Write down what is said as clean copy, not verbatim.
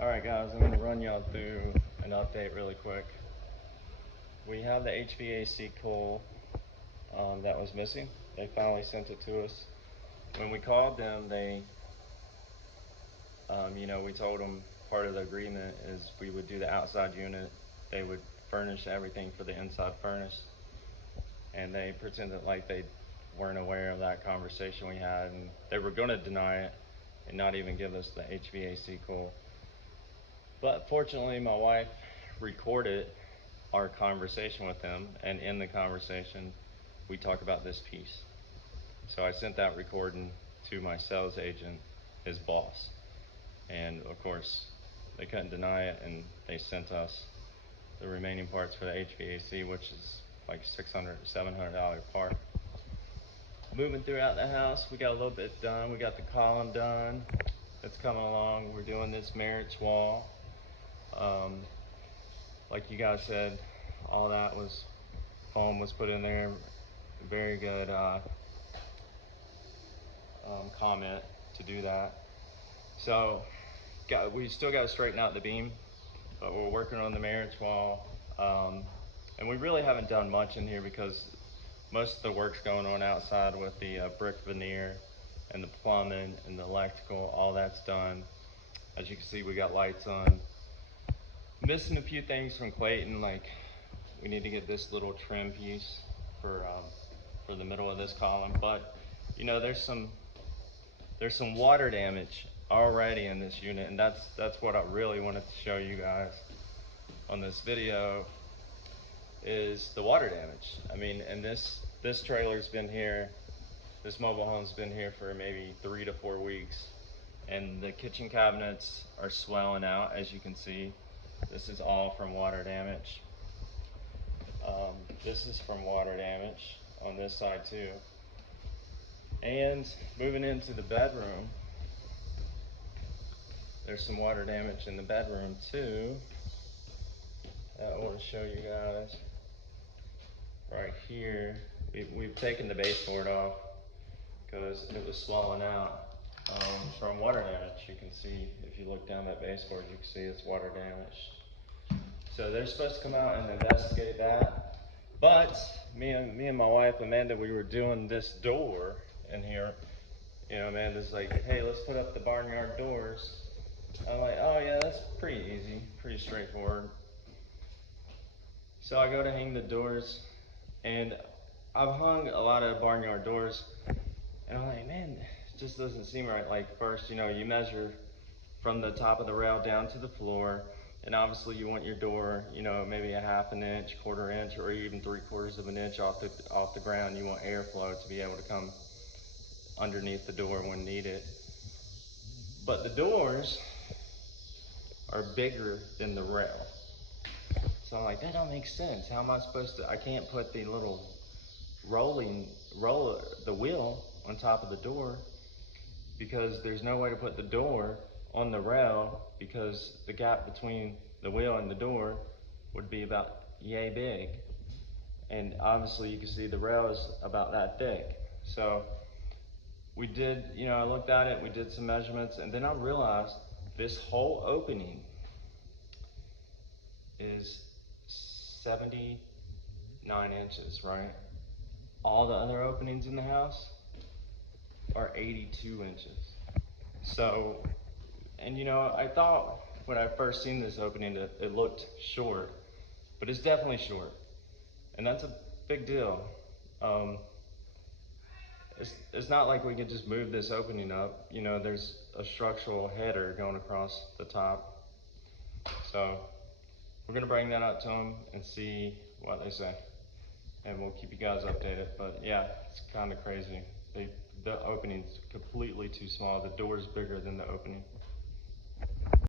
Alright guys, I'm going to run y'all through an update really quick. We have the HVAC coil that was missing. They finally sent it to us. When we called them, we told them part of the agreement is we would do the outside unit. They would furnish everything for the inside furnace. And they pretended like they weren't aware of that conversation we had, and they were going to deny it and not even give us the HVAC coil. But fortunately, my wife recorded our conversation with them, and in the conversation, we talk about this piece. So I sent that recording to my sales agent, his boss, and of course, they couldn't deny it, and they sent us the remaining parts for the HVAC, which is like $600, $700 part. Moving throughout the house, we got a little bit done. We got the column done. It's coming along. We're doing this marriage wall. Like you guys said, all that was foam was put in there. Very good comment to do that. So we still got to straighten out the beam, but we're working on the marriage wall. And we really haven't done much in here because most of the work's going on outside with the brick veneer and the plumbing and the electrical. All that's done. As you can see, we got lights on. Missing a few things from Clayton, like we need to get this little trim piece for the middle of this column. But you know, there's some water damage already in this unit, and that's what I really wanted to show you guys on this video, is the water damage. I mean, and this trailer's been here, this mobile home's been here for maybe 3 to 4 weeks, and the kitchen cabinets are swelling out, as you can see. This is all from water damage. This is from water damage on this side too. And moving into the bedroom, there's some water damage in the bedroom too. I want to show you guys right here. We've taken the baseboard off because it was swelling out from water damage. You can see, if you look down that baseboard, you can see it's water damage. So they're supposed to come out and investigate that. But me and my wife Amanda, we were doing this door in here. You know, Amanda's like, hey, let's put up the barnyard doors. I'm like, oh yeah, that's pretty easy, pretty straightforward. So I go to hang the doors, and I've hung a lot of barnyard doors, and I'm like, man, it just doesn't seem right. Like, first, you know, you measure from the top of the rail down to the floor, and obviously you want your door, you know, maybe a 1/2 inch, 1/4 inch, or even 3/4 of an inch off the ground. You want airflow to be able to come underneath the door when needed. But the doors are bigger than the rail. So I'm like, that don't make sense. How am I supposed to, I can't put the little the wheel on top of the door, because there's no way to put the door on the rail, because the gap between the wheel and the door would be about yay big. And obviously you can see the rail is about that thick. So we did, you know, I looked at it, we did some measurements, and then I realized this whole opening is 79 inches, right? All the other openings in the house are 82 inches. So, and you know, I thought when I first seen this opening that it looked short, but it's definitely short. And that's a big deal. It's not like we could just move this opening up. You know, there's a structural header going across the top. So we're gonna bring that out to them and see what they say. And we'll keep you guys updated. But yeah, it's kind of crazy. The opening's completely too small. The door's bigger than the opening.